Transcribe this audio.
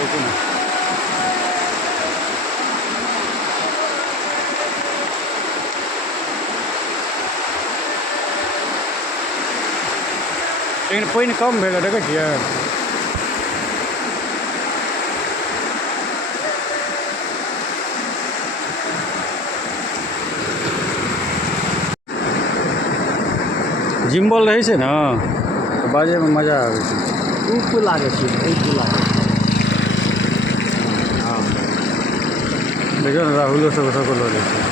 देखो ना लेकिन पानि कम भेल देखै छियै। जिम्बल रहै छै ने तऽ बाजैमे मजा आबै छै। ऊप लागे छै, ऊप लागे छै। हाँ देखियौ ने राहुलो सबके लऽ जाइ छै।